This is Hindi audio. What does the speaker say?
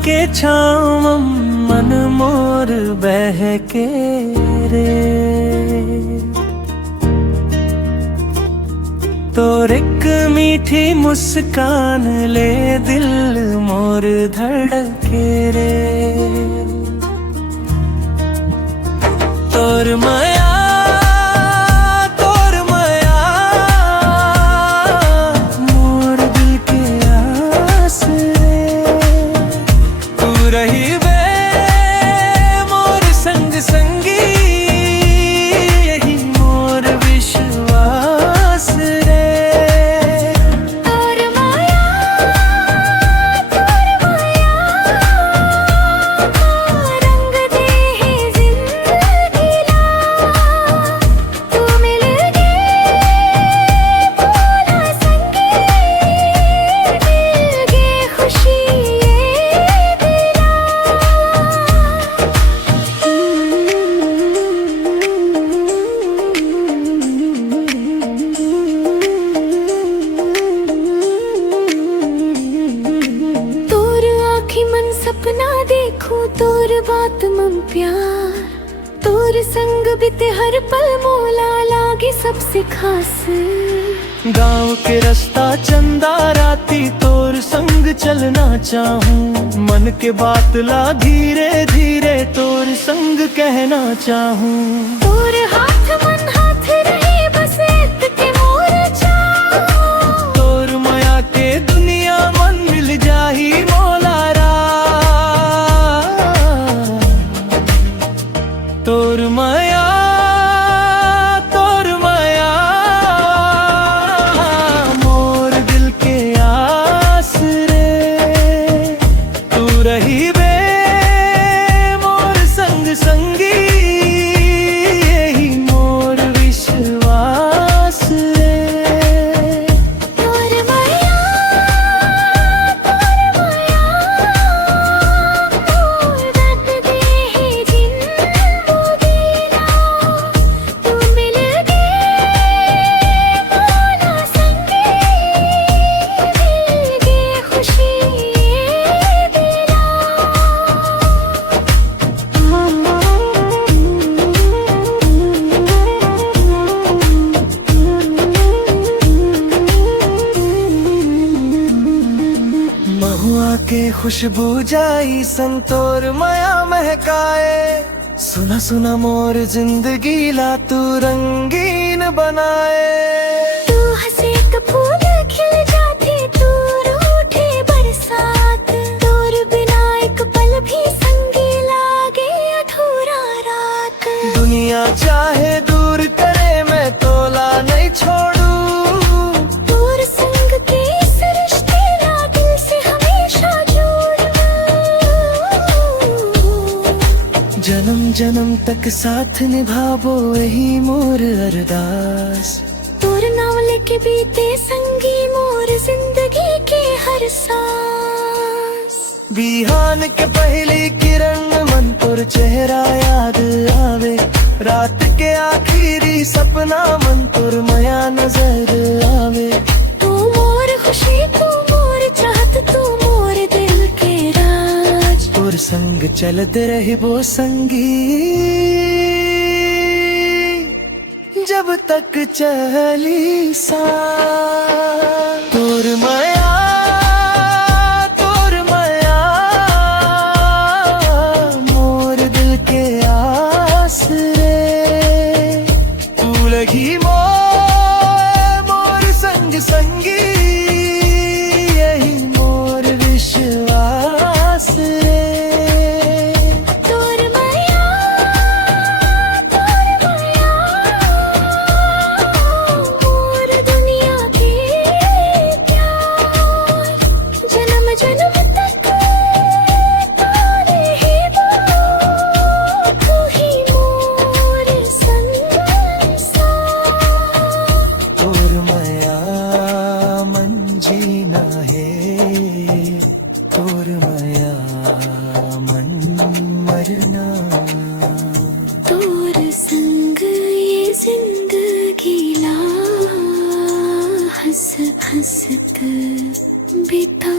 के छाँव मन मोर बहके रे। तोर एक मीठी मुस्कान ले दिल मोर धड़के रे। तोर माया मोर दिल के आस रे। तू रही बे मोर संग संगी, यही मोर विश्वास रे। सपना देखूं तोर बात मन प्यार, तोर संग बीते हर पल मोला लागे सबसे खास। गांव के रास्ता चंदा राती तोर संग चलना चाहूं, मन के बात ला धीरे धीरे तोर संग कहना चाहूं। तोर हाथ मन हाथ रहे बस के मोर चाहूं। तोर माया के दुनिया मन मिल जाही मोला। तोर माया मोर दिल के आस रे। तू रही बे मोर संग संगी, यही मोर विश्वास रे। तोर माया मोर दर्द दे है जिन। महुआ के खुशबू जाई संतोर माया महकाए। सुना सुना मोर जिंदगी ला तू रंगीन बनाए। तू हंसे तो फूल खिल जाते, तू रूठे बरसात। तोर बिना एक पल भी संगी लागे अधूरा रात। दुनिया चाहे दूर करे मैं तोला नहीं छोड़ू। तोर संग के इस रिश्ते ला दिल से हमेशा जोड़ू। जन्म जन्म तक साथ निभावो यही मोर अरदास। तोर नाम लेके बीते संगी मोर जिंदगी के हर सांस। बिहान के पहली किरण मन तोर चेहरा याद आवे। रात के आखिरी सपना मन तोर माया नजर आवे। तू मोर खुशी, तू मोर चाहत, तू मोर दिल के राज। तोर संग चलते रही वो संगी, जब तक चली सांस। तोर माया मोर दिल के आस रे। तू लगी मोर संग संगी, यही मोर विश्वास रे। तोर संग ये जिंदगी ला हंस हंस कर बिता।